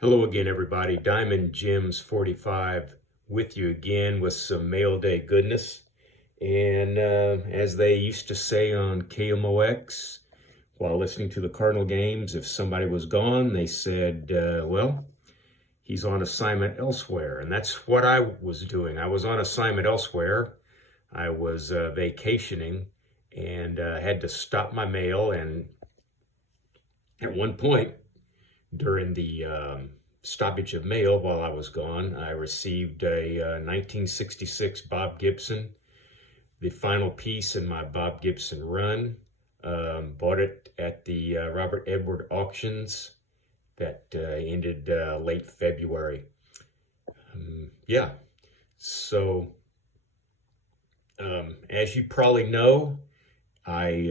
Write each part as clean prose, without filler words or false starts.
Hello again, everybody. Diamond Gems 45 with you again with some mail day goodness. And as they used to say on KMOX, while listening to the Cardinal games, if somebody was gone, they said, well, he's on assignment elsewhere. And that's what I was doing. I was on assignment elsewhere. I was vacationing and had to stop my mail. And at one point, during the stoppage of mail while I was gone, I received a 1966 Bob Gibson, the final piece in my Bob Gibson run. Bought it at the Robert Edward auctions that ended late February. Yeah, so as you probably know, I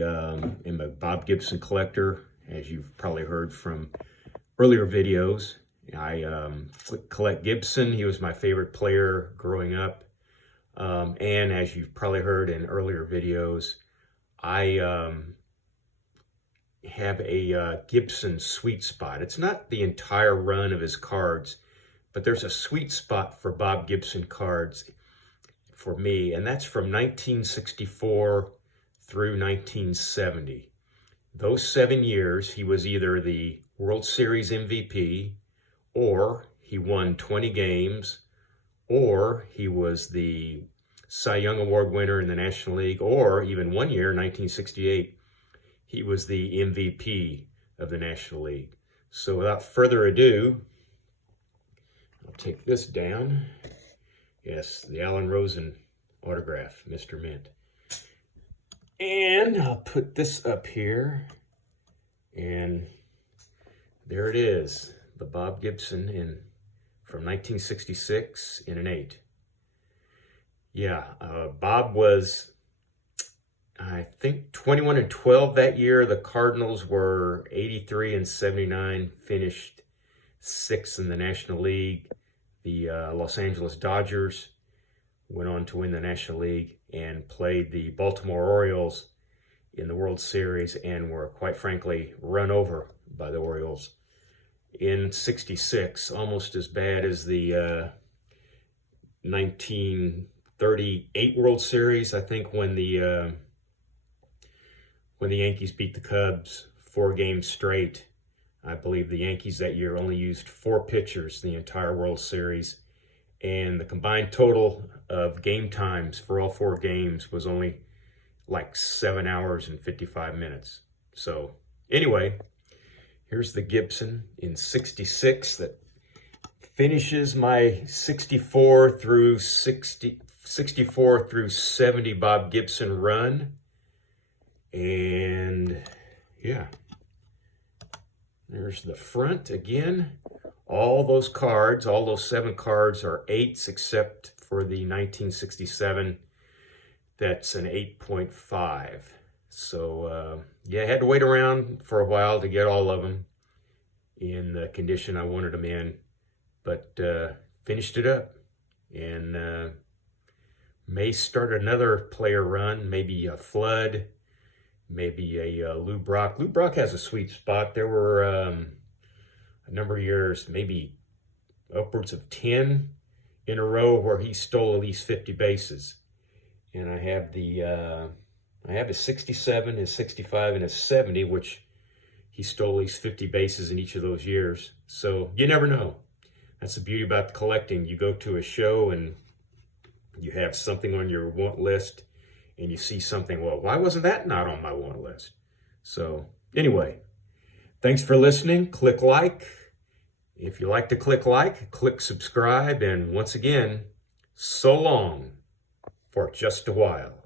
am a Bob Gibson collector, as you've probably heard from earlier videos. I collect Gibson. He was my favorite player growing up. And as you've probably heard in earlier videos, I have a Gibson sweet spot. It's not the entire run of his cards, but there's a sweet spot for Bob Gibson cards for me, and that's from 1964 through 1970. Those 7 years, he was either the World Series MVP, or he won 20 games, or he was the Cy Young Award winner in the National League, or even one year, 1968, he was the MVP of the National League. So without further ado, I'll take this down. Yes, the Alan Rosen autograph, Mr. Mint. And I'll put this up here, and there it is, the Bob Gibson from 1966 in an 8. Yeah, Bob was, I think, 21-12 that year. The Cardinals were 83-79, finished 6th in the National League. The Los Angeles Dodgers went on to win the National League and played the Baltimore Orioles in the World Series and were, quite frankly, run over by the Orioles in 66, almost as bad as the 1938 World Series, I think, when the Yankees beat the Cubs 4 games straight. I believe the Yankees that year only used 4 pitchers the entire World Series, and the combined total of game times for all 4 games was only like 7 hours and 55 minutes. So anyway, here's the Gibson in 66 that finishes my 64 through 70 Bob Gibson run. And yeah, there's the front again. All those cards, all those 7 cards are 8s except for the 1967. That's an 8.5. So yeah, I had to wait around for a while to get all of them in the condition I wanted them in, but finished it up, and may start another player run, maybe a Flood, maybe a Lou Brock. Lou Brock has a sweet spot. There were a number of years, maybe upwards of 10 in a row where he stole at least 50 bases. And I have his 67, his 65, and his 70, which he stole at least 50 bases in each of those years. So you never know. That's the beauty about collecting. You go to a show and you have something on your want list, and you see something, well, why wasn't that not on my want list? So anyway, thanks for listening. Click like. If you like to click like, click subscribe. And once again, so long for just a while.